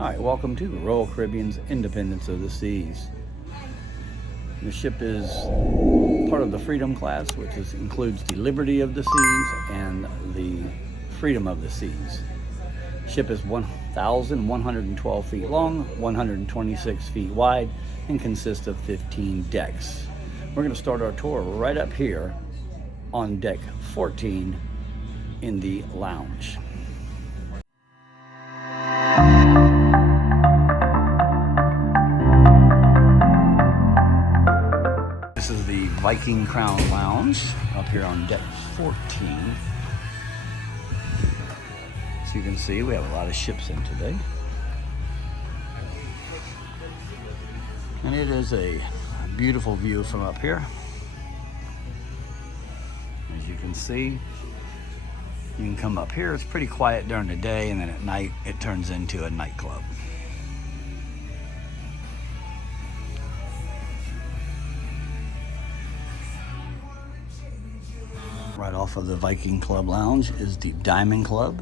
All right, welcome to Royal Caribbean's Independence of the Seas. The ship is part of the Freedom class, which includes the Liberty of the Seas and the Freedom of the Seas. The ship is 1,112 feet long, 126 feet wide, and consists of 15 decks. We're going to start our tour right up here on deck 14 in the lounge. This is the Viking Crown Lounge up here on deck 14. As you can see, we have a lot of ships in today. And it is a beautiful view from up here. As you can see, you can come up here. It's pretty quiet during the day, and then at night it turns into a nightclub. Right off of the Viking Club Lounge is the Diamond Club,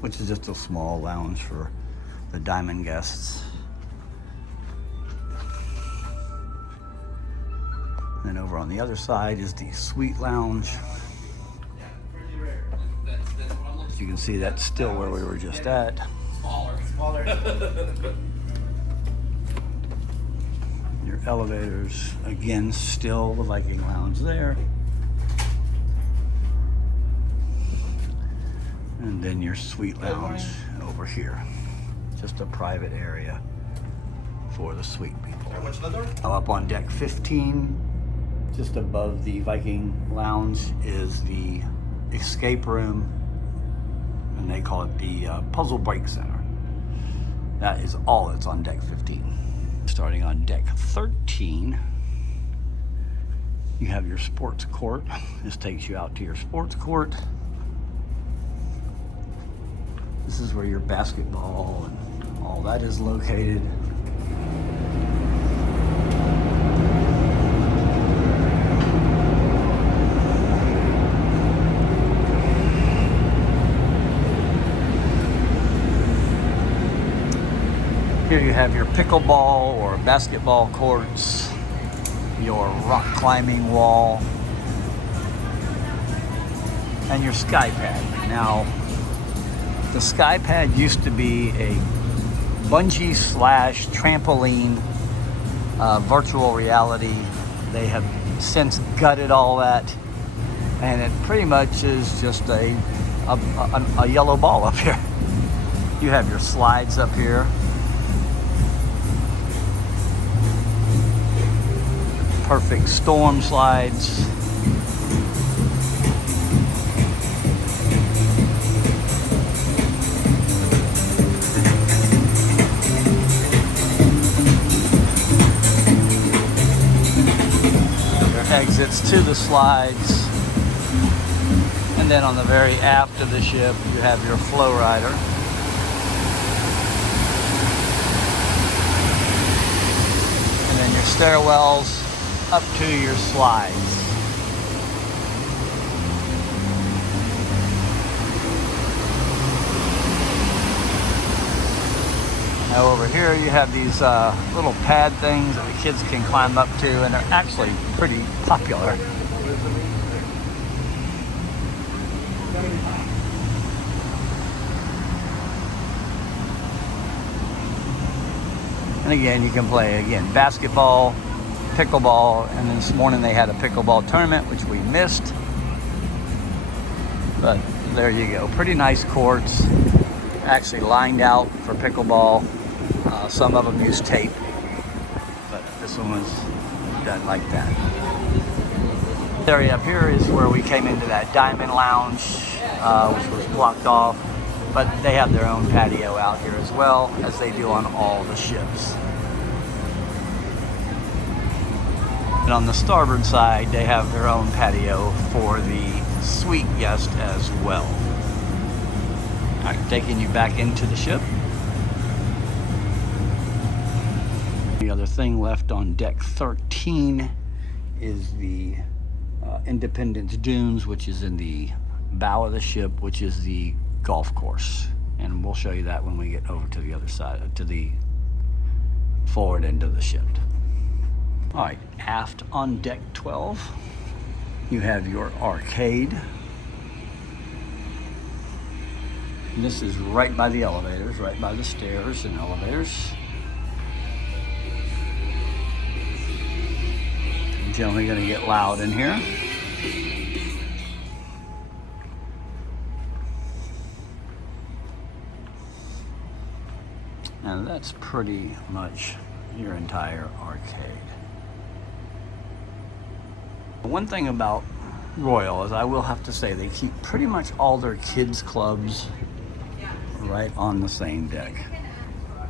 which is just a small lounge for the diamond guests. And over on the other side is the Suite Lounge. As you can see, that's still where we were just at. Smaller. Your elevators, again, still the Viking Lounge there. And then your Suite Lounge over here. Just a private area for the suite people. I'm up on deck 15. Just above the Viking Lounge is the escape room, and they call it the Puzzle Break Center. That is all that's on deck 15. Starting on deck 13, you have your sports court. This takes you out to your sports court. This is where your basketball and all that is located. Here you have your pickleball or basketball courts, your rock climbing wall, and your sky pad. Now, the sky pad used to be a bungee slash trampoline virtual reality. They have since gutted all that, and it pretty much is just a yellow ball up here. You have your slides up here. Perfect storm slides. Exits to the slides, and then on the very aft of the ship you have your flow rider. And then your stairwells up to your slides. Now over here you have these little pad things that the kids can climb up to, and they're actually pretty popular. And again, you can play basketball, pickleball, and then this morning they had a pickleball tournament, which we missed. But there you go, pretty nice courts, actually lined out for pickleball. Some of them use tape, but this one was done like that. The area up here is where we came into that Diamond Lounge, which was blocked off, but they have their own patio out here as well, as they do on all the ships. And on the starboard side, they have their own patio for the suite guest as well. All right, taking you back into the ship. The other thing left on deck 13 is the Independence Dunes, which is in the bow of the ship, which is the golf course. And we'll show you that when we get over to the other side, to the forward end of the ship. All right, aft on deck 12, you have your arcade. And this is right by the elevators, right by the stairs and elevators. It's generally gonna get loud in here. And that's pretty much your entire arcade. One thing about Royal is I will have to say they keep pretty much all their kids clubs right on the same deck.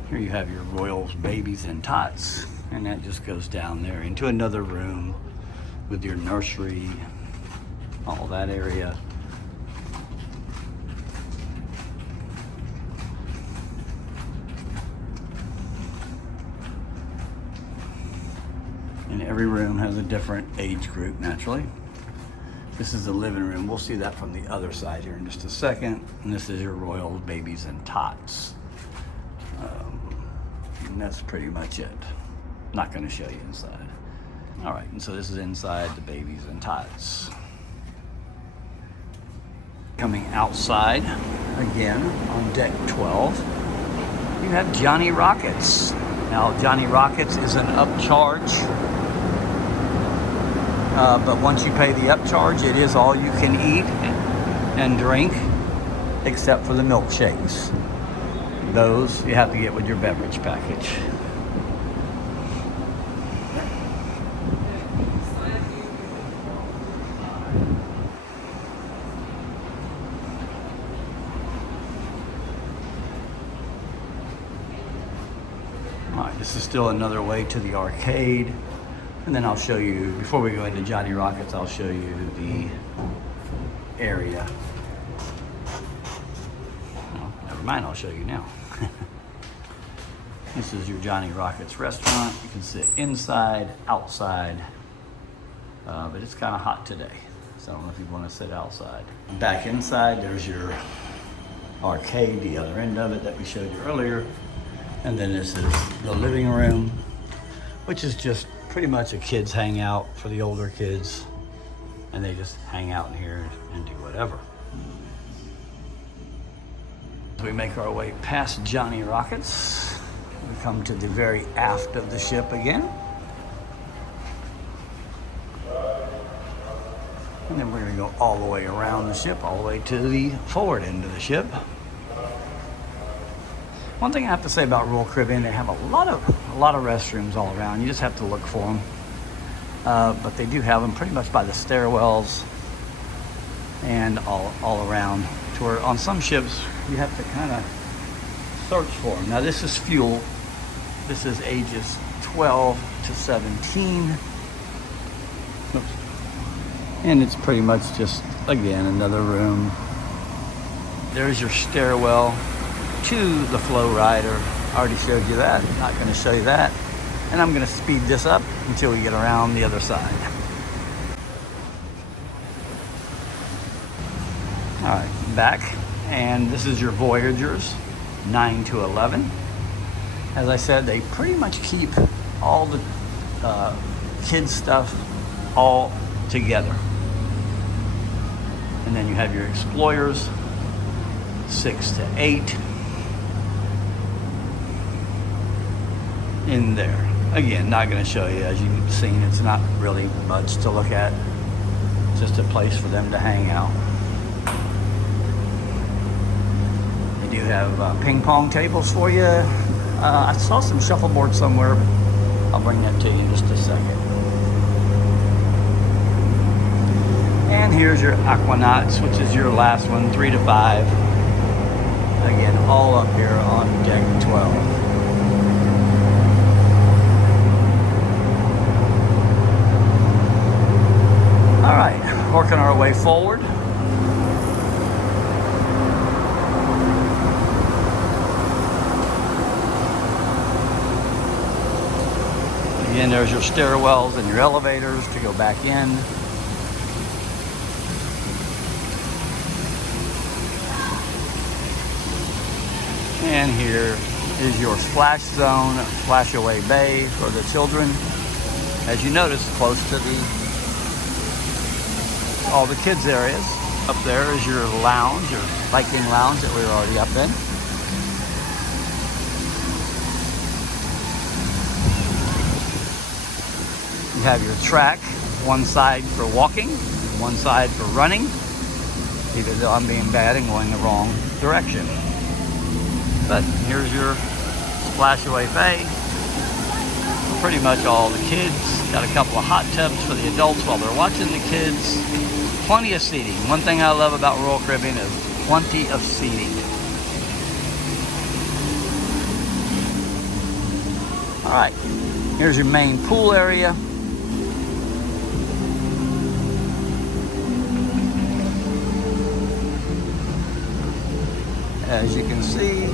Here you have your Royals babies and tots, and that just goes down there into another room with your nursery, all that area. And every room has a different age group, naturally. This is the living room. We'll see that from the other side here in just a second. And this is your Royals, babies, and tots. And that's pretty much it. Not gonna show you inside. All right, and so this is inside the babies and tots. Coming outside, again, on deck 12, you have Johnny Rockets. Now, Johnny Rockets is an upcharge. But once you pay the upcharge, it is all you can eat and drink, except for the milkshakes. Those you have to get with your beverage package. All right, this is still another way to the arcade. And then I'll show you, before we go into Johnny Rockets, I'll show you the area. Oh, never mind, I'll show you now. This is your Johnny Rockets restaurant. You can sit inside, outside, but it's kind of hot today, so I don't know if you want to sit outside. Back inside, there's your arcade, the other end of it that we showed you earlier. And then this is the living room, which is just pretty much a kids hangout for the older kids, and they just hang out in here and do whatever. As we make our way past Johnny Rockets, we come to the very aft of the ship again. And then we're gonna go all the way around the ship, all the way to the forward end of the ship. One thing I have to say about Royal Caribbean, they have a lot of restrooms all around. You just have to look for them. But they do have them pretty much by the stairwells and all around. To where on some ships, you have to kind of search for them. Now this is fuel. This is ages 12 to 17. Oops. And it's pretty much just, again, another room. There's your stairwell to the flow rider. I already showed you that. Not going to show you that. And I'm going to speed this up until we get around the other side. All right, back. And this is your Voyagers, 9 to 11. As I said, they pretty much keep all the kids stuff all together. And then you have your Explorers, 6 to 8. In there. Again, not going to show you. As you've seen, it's not really much to look at. Just a place for them to hang out. They do have ping pong tables for you. I saw some shuffleboard somewhere. I'll bring that to you in just a second. And here's your Aquanauts, which is your last one, 3 to 5. Again, all up here on deck 12. All right, working our way forward. Again, there's your stairwells and your elevators to go back in. And here is your splash zone, splash away bay for the children. As you notice, close to all the kids areas. Up there is your lounge, your Viking lounge that we were already up in. You have your track, one side for walking, one side for running. Either though I'm being bad and going the wrong direction. But here's your splash away bay. Pretty much all the kids. Got a couple of hot tubs for the adults while they're watching the kids. Plenty of seating. One thing I love about Royal Caribbean is plenty of seating. All right, here's your main pool area. As you can see,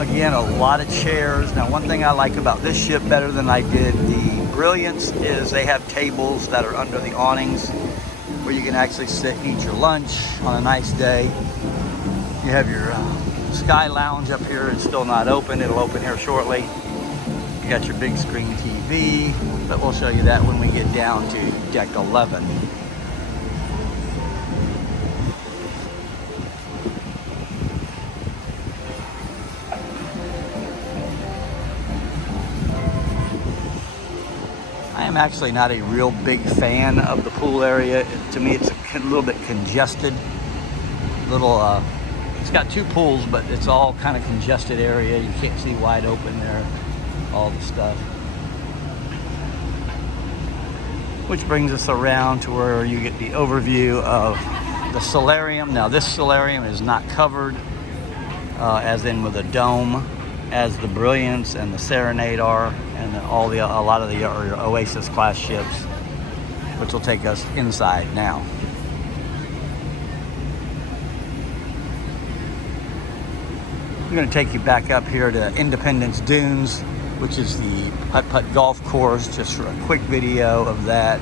again, a lot of chairs. Now, one thing I like about this ship better than I did the Brilliance is they have tables that are under the awnings where you can actually sit and eat your lunch on a nice day. You have your Sky Lounge up here. It's still not open. It'll open here shortly. You got your big screen TV, but we'll show you that when we get down to deck 11. I am actually not a real big fan of the pool area. To me, it's a little bit congested. It's got two pools, but it's all kind of congested area. You can't see wide open there, all the stuff. Which brings us around to where you get the overview of the solarium. Now, this solarium is not covered, as in with a dome, as the Brilliance and the Serenade are, and a lot of the Oasis class ships, which will take us inside now. I'm going to take you back up here to Independence Dunes, which is the putt-putt golf course, just for a quick video of that.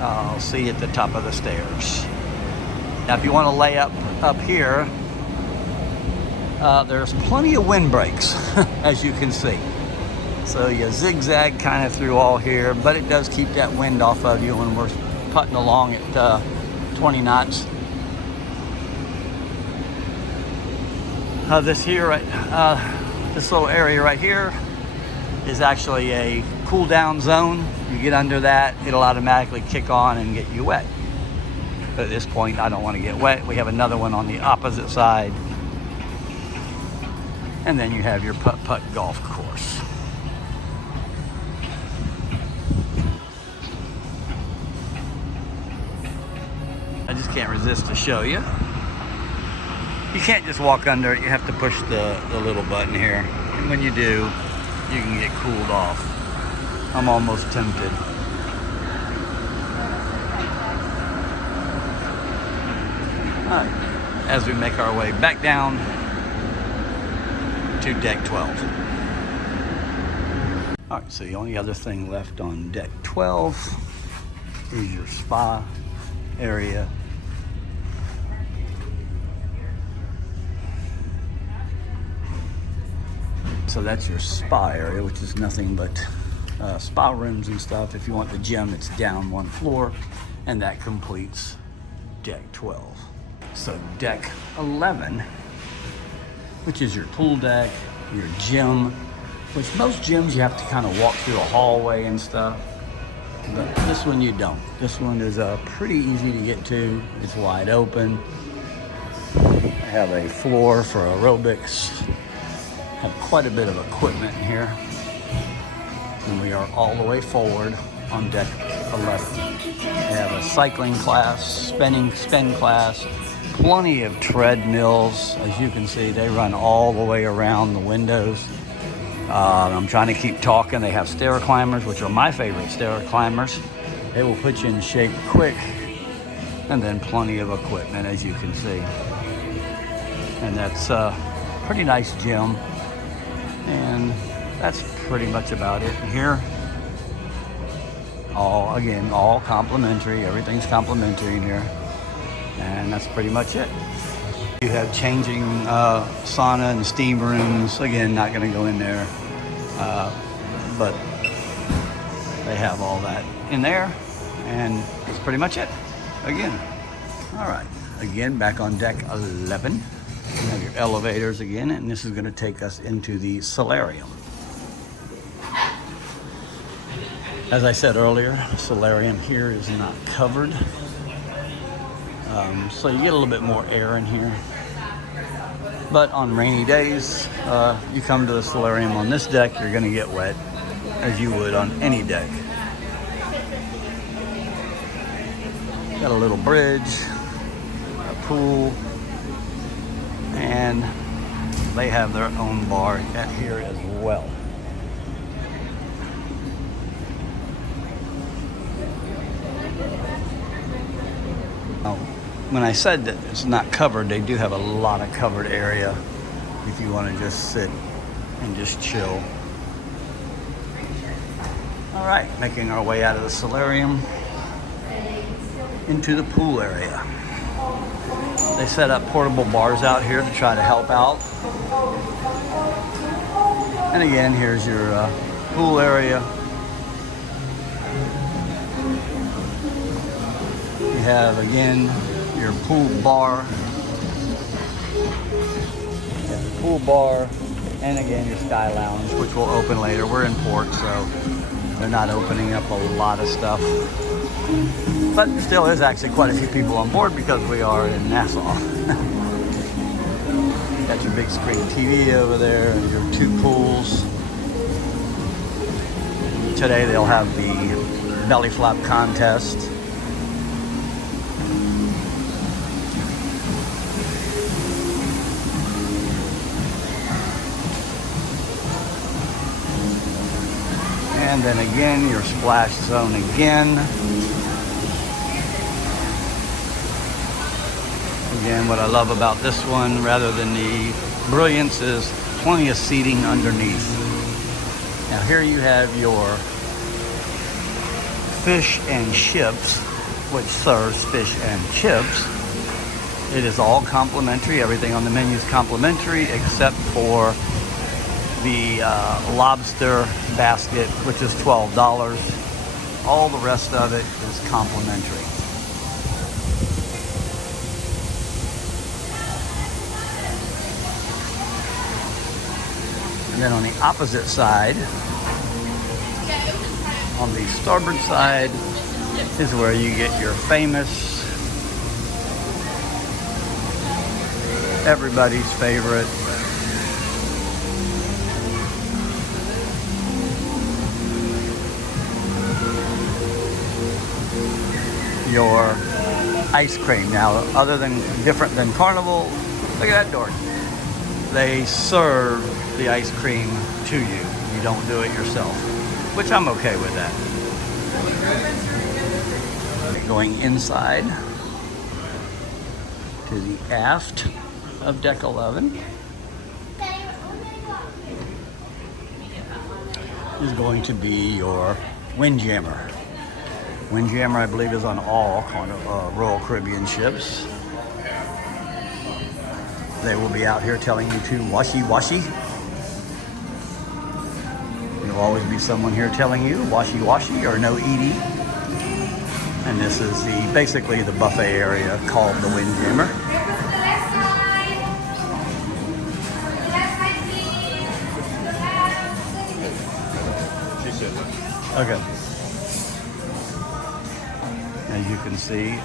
I'll see you at the top of the stairs. Now, if you want to lay up here, there's plenty of windbreaks, as you can see. So you zigzag kind of through all here, but it does keep that wind off of you when we're putting along at 20 knots. This little area right here is actually a cool down zone. You get under that, it'll automatically kick on and get you wet. But at this point, I don't want to get wet. We have another one on the opposite side. And then you have your putt-putt golf course. I just can't resist to show you. You can't just walk under it. You have to push the little button here. And when you do, you can get cooled off. I'm almost tempted. All right, as we make our way back down to deck 12. All right, so the only other thing left on deck 12 is your spa area. So that's your spa area, which is nothing but spa rooms and stuff. If you want the gym, it's down one floor, and that completes deck 12. So deck 11, which is your pool deck, your gym, which most gyms you have to kind of walk through a hallway and stuff. But this one you don't. This one is pretty easy to get to. It's wide open. I have a floor for aerobics. Have quite a bit of equipment in here. And we are all the way forward on deck 11. I have a cycling class, spin class, plenty of treadmills. As you can see, they run all the way around the windows. I'm trying to keep talking. They have stair climbers, which are my favorite stair climbers. They will put you in shape quick. And then plenty of equipment, as you can see. And that's a pretty nice gym. And that's pretty much about it. Here, all complimentary. Everything's complimentary in here. And that's pretty much it. You have changing sauna and steam rooms. Again, not going to go in there, but they have all that in there, and that's pretty much it. Again, all right. Again, back on deck 11. You have your elevators again, and this is going to take us into the solarium. As I said earlier, the solarium here is not covered, so you get a little bit more air in here. But on rainy days, you come to the solarium on this deck, you're going to get wet as you would on any deck. Got a little bridge, a pool, and they have their own bar at here as well. When I said that it's not covered, they do have a lot of covered area if you want to just sit and just chill. All right, making our way out of the solarium into the pool area. They set up portable bars out here to try to help out. And again, here's your pool area. You have, again, your pool bar. You have the pool bar, and again, your Sky Lounge, which will open later. We're in port, so they're not opening up a lot of stuff. But still, there's actually quite a few people on board because we are in Nassau. Got your big screen TV over there, and your two pools. Today, they'll have the belly flop contest. And then again, your splash zone again. Again, what I love about this one, rather than the brilliance, is plenty of seating underneath. Now here you have your fish and chips, which serves fish and chips. It is all complimentary. Everything on the menu is complimentary except for the lobster basket, which is $12. All the rest of it is complimentary. And then on the opposite side, on the starboard side, is where you get your famous, everybody's favorite, your ice cream. Now, other than different than Carnival, look at that door. They serve the ice cream to you. You don't do it yourself, which I'm okay with that. Going inside to the aft of deck 11 is going to be your Windjammer. Windjammer, I believe, is on all Royal Caribbean ships. They will be out here telling you to washy. There'll always be someone here telling you washy or no eating. And this is basically the buffet area called the Windjammer. Okay. As you can see,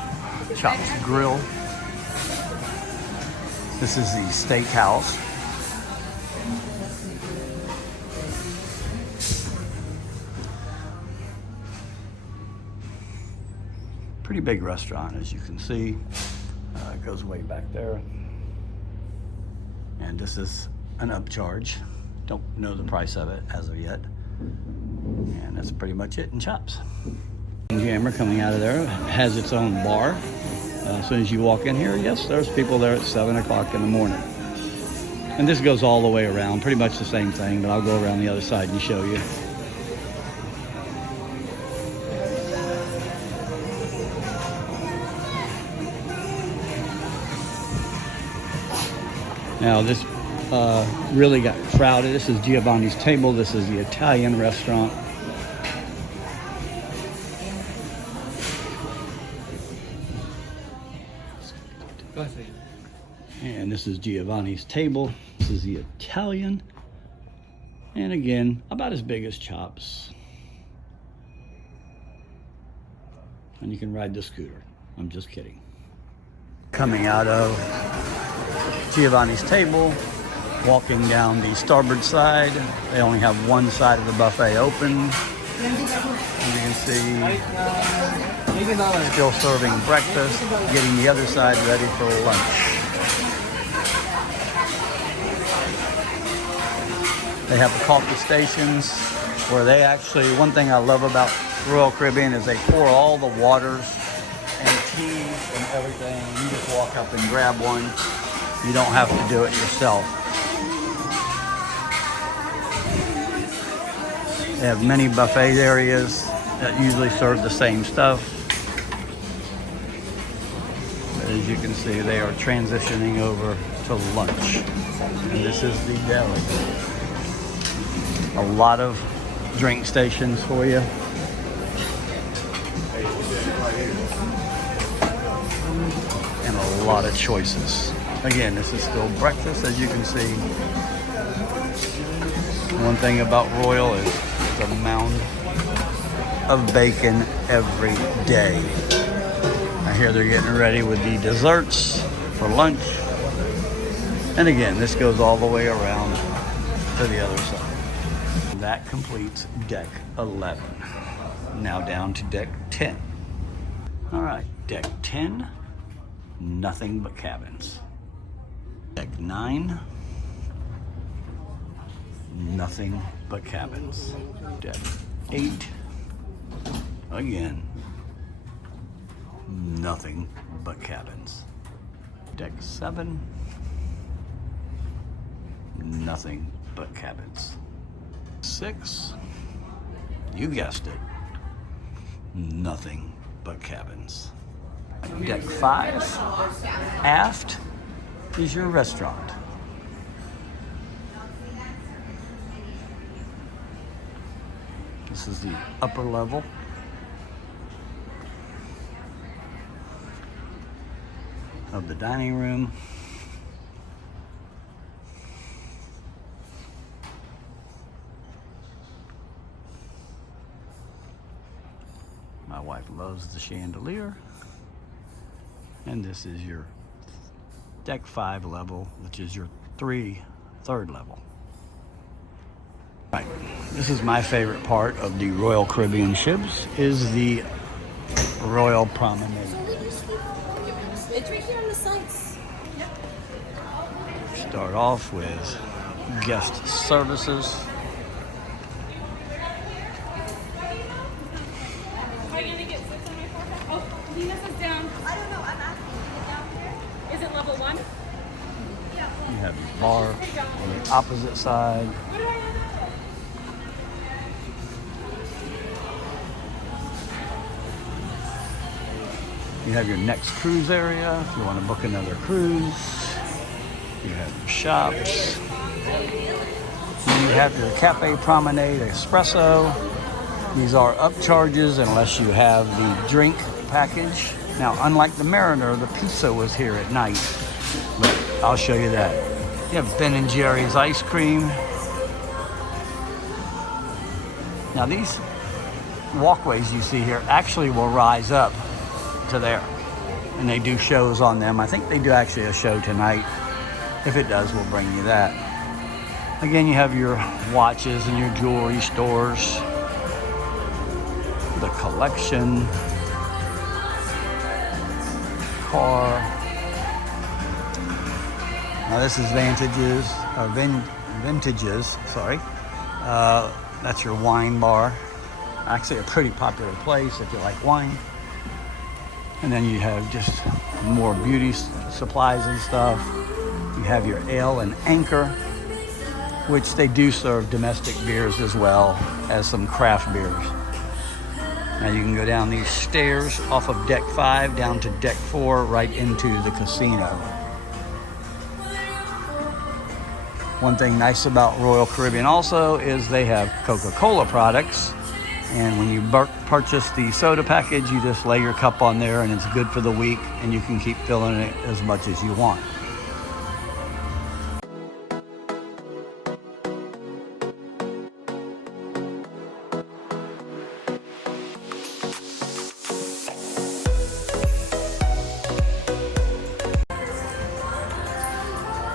Chops Grill. This is the steakhouse. Pretty big restaurant, as you can see. It goes way back there. And this is an upcharge. Don't know the price of it as of yet. And that's pretty much it in Chops. Windjammer coming out of there has its own bar. As soon as you walk in here, yes, there's people there at 7 o'clock in the morning. And this goes all the way around, pretty much the same thing, but I'll go around the other side and show you. Now this really got crowded. This is Giovanni's Table. This is the Italian restaurant. And this is Giovanni's Table. This is the Italian. And again, about as big as Chops. And you can ride the scooter. I'm just kidding. Coming out of Giovanni's Table, walking down the starboard side. They only have one side of the buffet open. And you can see still serving breakfast, getting the other side ready for lunch. They have the coffee stations where they actually, one thing I love about Royal Caribbean is they pour all the waters and teas and everything. You just walk up and grab one. You don't have to do it yourself. They have many buffet areas that usually serve the same stuff. But as you can see, they are transitioning over to lunch. And this is the deli. A lot of drink stations for you. And a lot of choices. Again, this is still breakfast, as you can see. One thing about Royal is the mound of bacon every day. I hear they're getting ready with the desserts for lunch. And again, this goes all the way around to the other side. That completes deck 11. Now down to deck 10. All right, deck 10, nothing but cabins. Deck 9, nothing but cabins. Deck 8, again, nothing but cabins. Deck 7, nothing but cabins. 6, you guessed it, nothing but cabins. Deck 5, aft is your restaurant. This is the upper level. Of the dining room. My wife loves the chandelier. And this is your deck 5 level, which is your third level. Right. This is my favorite part of the Royal Caribbean ships, is the Royal Promenade. It's right here on the sides. Start off with guest services. Is it level 1? You have your bar on the opposite side. You have your next cruise area if you want to book another cruise. You have your shops. You have your Cafe Promenade Espresso. These are upcharges unless you have the drink package. Now, unlike the Mariner, the pizza was here at night, but I'll show you that. You have Ben & Jerry's ice cream. Now, these walkways you see here actually will rise up to there, and they do shows on them. I think they do actually a show tonight. If it does, we'll bring you that. Again, you have your watches and your jewelry stores, the collection, car. Now this is vintages, sorry. That's your wine bar. Actually a pretty popular place if you like wine. And then you have just more beauty supplies and stuff. You have your ale and Anchor, which they do serve domestic beers as well as some craft beers. Now you can go down these stairs off of deck 5 down to deck 4 right into the casino. One thing nice about Royal Caribbean also is they have Coca-Cola products. And when you purchase the soda package, you just lay your cup on there and it's good for the week, and you can keep filling it as much as you want.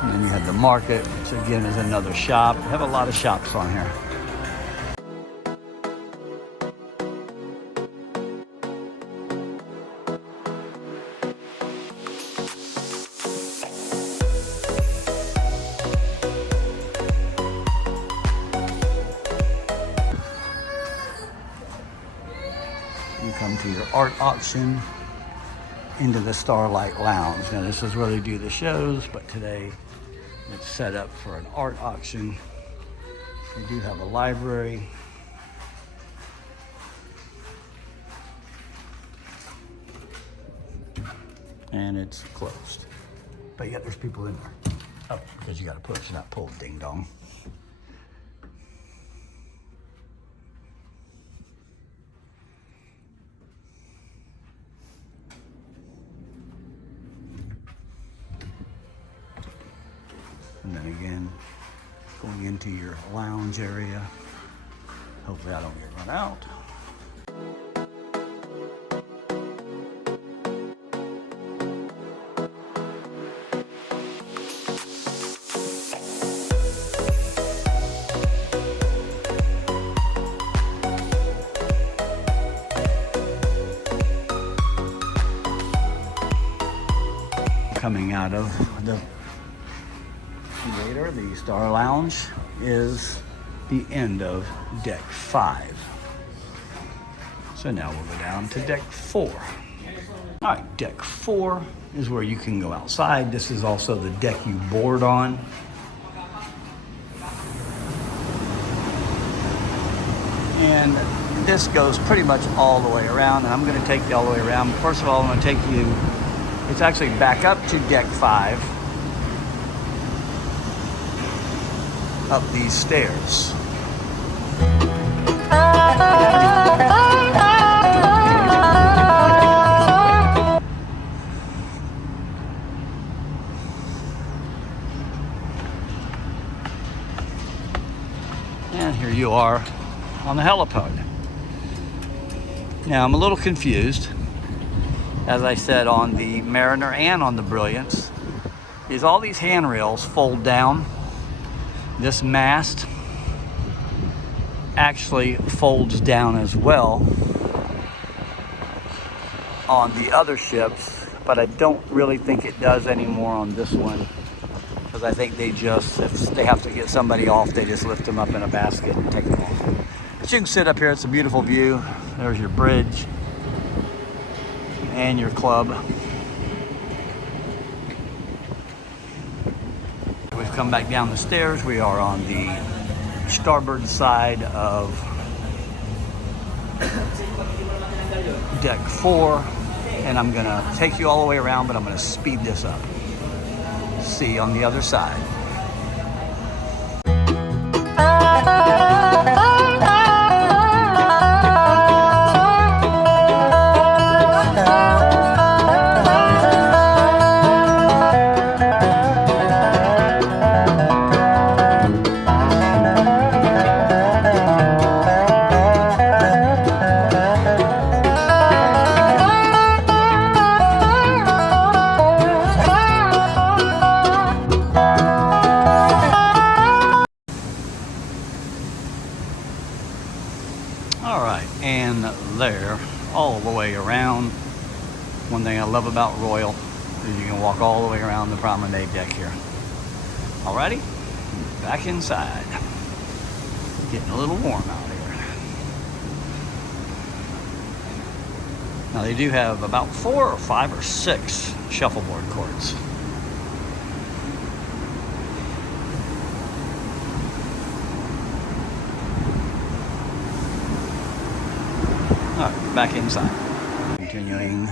And then you have the market, which again is another shop. They have a lot of shops on here. You come to your art auction into the Starlight Lounge. Now this is where they do the shows, but today it's set up for an art auction. They do have a library. And it's closed. But yet there's people in there. Oh, because you gotta push, not pull, ding dong. And then again, going into your lounge area. Hopefully I don't get run out. Coming out of the theater, the Star Lounge, is the end of deck 5. So now we'll go down to deck 4. All right, deck 4 is where you can go outside. This is also the deck you board on. And this goes pretty much all the way around, and I'm going to take you all the way around. First of all, I'm going to take you, it's actually back up to deck 5. Up these stairs. And here you are on the helipad. Now I'm a little confused. As I said, on the Mariner and on the Brilliance, is all these handrails fold down. This mast actually folds down as well on the other ships, but I don't really think it does anymore on this one, because I think they just, if they have to get somebody off, they just lift them up in a basket and take them off. But you can sit up here, it's a beautiful view. There's your bridge and your club. We've come back down the stairs. We are on the starboard side of deck 4, and I'm gonna take you all the way around, but I'm gonna speed this up. See you on the other side. And there, all the way around. One thing I love about Royal is you can walk all the way around the Promenade Deck here. Alrighty, back inside. Getting a little warm out here. Now they do have about 4 or 5 or 6 shuffleboard courts. Alright, back inside. Continuing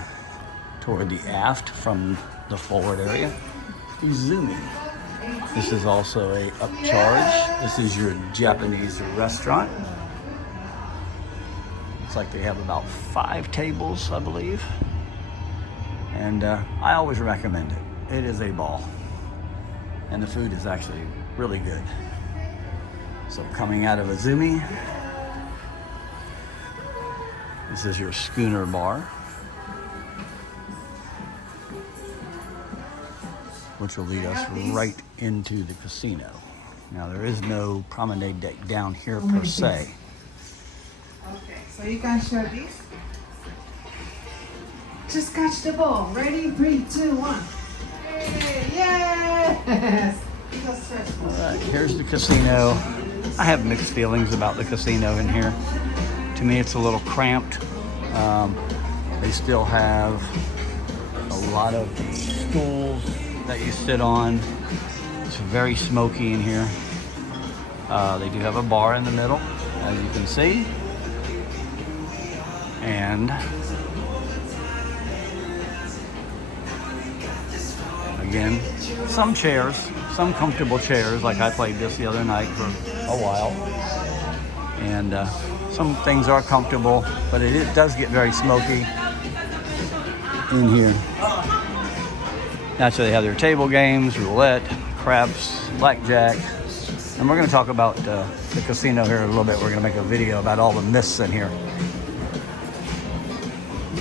toward the aft from the forward area. Azumi. This is also a upcharge. This is your Japanese restaurant. Looks like they have about 5 tables, I believe. And I always recommend it. It is a ball. And the food is actually really good. So coming out of Azumi, this is your schooner bar, which will lead us right into the casino. Now there is no promenade deck down here per se. Okay, so you can share this. Just catch the ball. Ready? 3, 2, 1. Hey, yes! All right, here's the casino. I have mixed feelings about the casino in here. To me, it's a little cramped. They still have a lot of stools that you sit on. It's very smoky in here. They do have a bar in the middle, as you can see. And again, some chairs, some comfortable chairs, like I played this the other night for a while. And some things are comfortable, but it does get very smoky in here. Naturally, they have their table games, roulette, craps, blackjack. And we're going to talk about the casino here in a little bit. We're going to make a video about all the myths in here.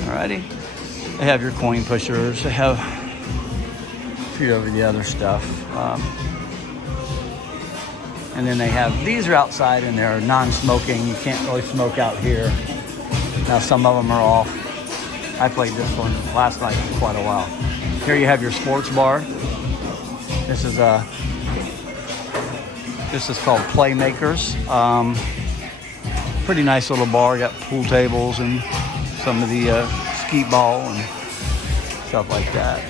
Alrighty. They have your coin pushers. They have a few of the other stuff. And then they have, these are outside and they're non-smoking. You can't really smoke out here. Now some of them are off. I played this one last night for quite a while. Here you have your sports bar. This is called Playmakers. Pretty nice little bar. Got pool tables and some of the skeet ball and stuff like that.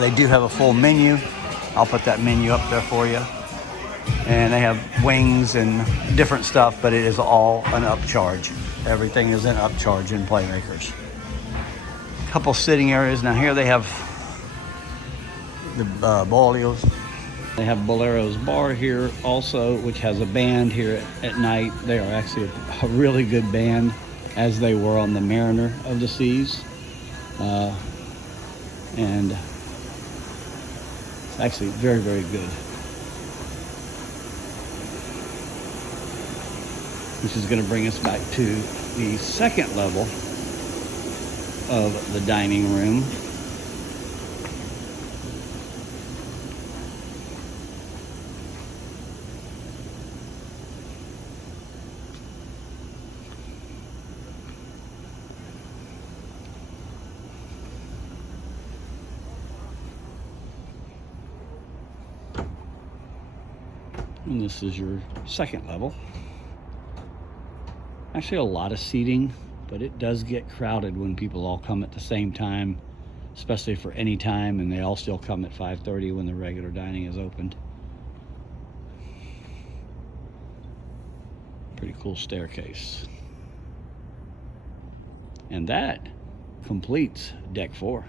They do have a full menu. I'll put that menu up there for you. And they have wings and different stuff, but it is all an upcharge. Everything is an upcharge in Playmakers. Couple sitting areas. Now here they have the Boleos. They have Bolero's bar here also, which has a band here at night. They are actually a really good band, as they were on the Mariner of the Seas. And it's actually very, very good. Which is going to bring us back to the second level of the dining room. And this is your second level. Actually a lot of seating, but it does get crowded when people all come at the same time, especially for any time, and they all still come at 5:30 when the regular dining is opened. Pretty cool staircase. And that completes deck 4.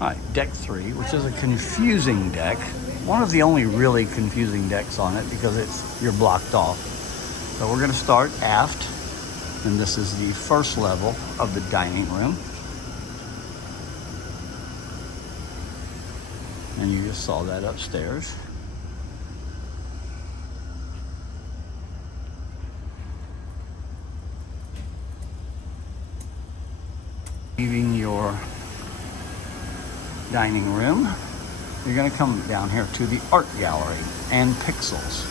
All right, deck 3, which is a confusing deck. One of the only really confusing decks on it because you're blocked off. So we're going to start aft, and this is the first level of the dining room. And you just saw that upstairs. Leaving your dining room, you're going to come down here to the art gallery and pixels.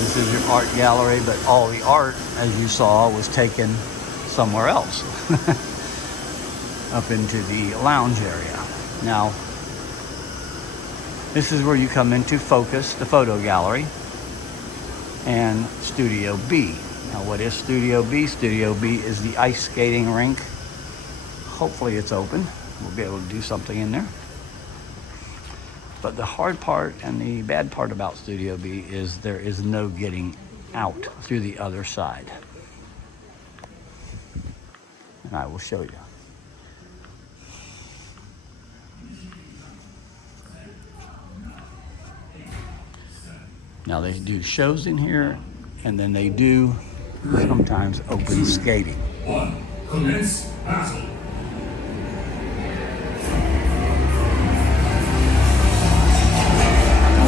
This is your art gallery, but all the art, as you saw, was taken somewhere else, up into the lounge area. Now, this is where you come into focus, the photo gallery, and Studio B. Now, what is Studio B? Studio B is the ice skating rink. Hopefully it's open. We'll be able to do something in there. But the hard part and the bad part about Studio B is there is no getting out through the other side. And I will show you. Now they do shows in here, and then they do sometimes open skating. Commence battle.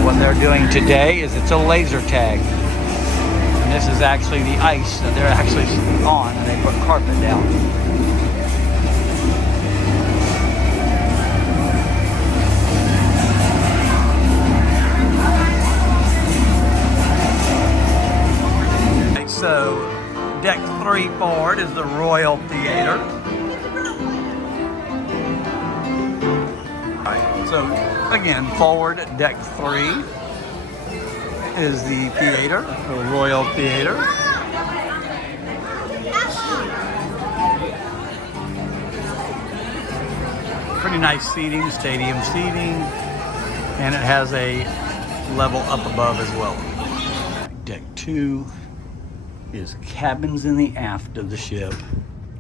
What they're doing today is it's a laser tag. And this is actually the ice that they're actually on, and they put carpet down. So, deck 3 forward is the Royal Theater. Alright, so again, forward deck 3 is the theater, the Royal Theater. Pretty nice seating, stadium seating, and it has a level up above as well. Deck 2 is cabins in the aft of the ship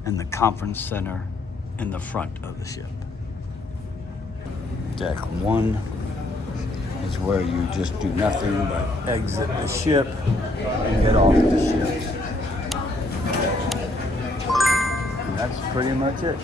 and the conference center in the front of the ship. Deck 1 is where you just do nothing but exit the ship and get off the ship. And that's pretty much it.